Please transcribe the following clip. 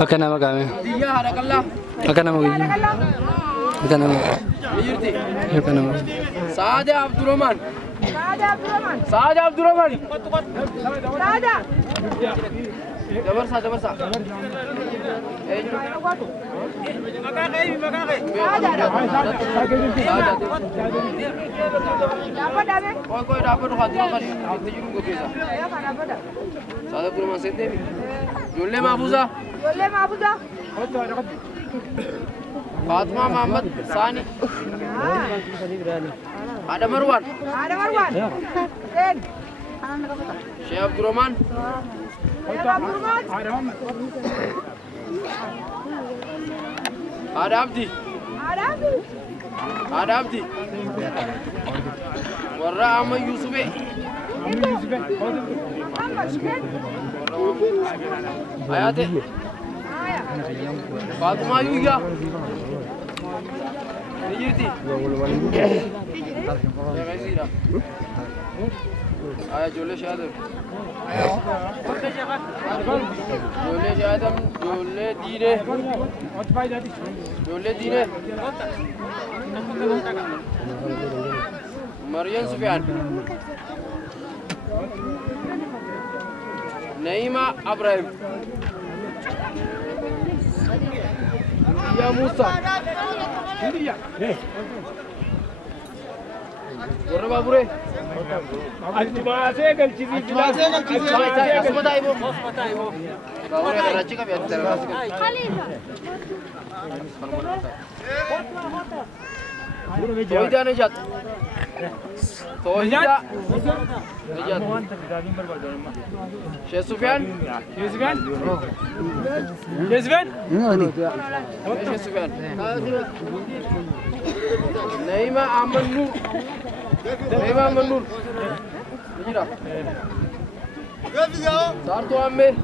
Akka nama kami. Akka nama wajjin. Akka nama. Akka nama. Saada Abdurrahman. Saada Abdurrahman. Saada. Dabarsa. Fatma Muhammad Sani. Ada Marwan. Syekh Abdurrahman. Ada Abdi. Warra Ahmad Yusuf. Ayate. Fatma Yuya. Nijirti. Ayah Jole Shadam. Jole Dine. Mariam Sufyan. Naima Abraham. Ya Musa. Warna babure. Ajibase gal chizi. Asmata ibu. Babure karachi ka biar terus. Toida Nejat. Syekh Sufyan. Naima Ahmad Nur. Sarto amme.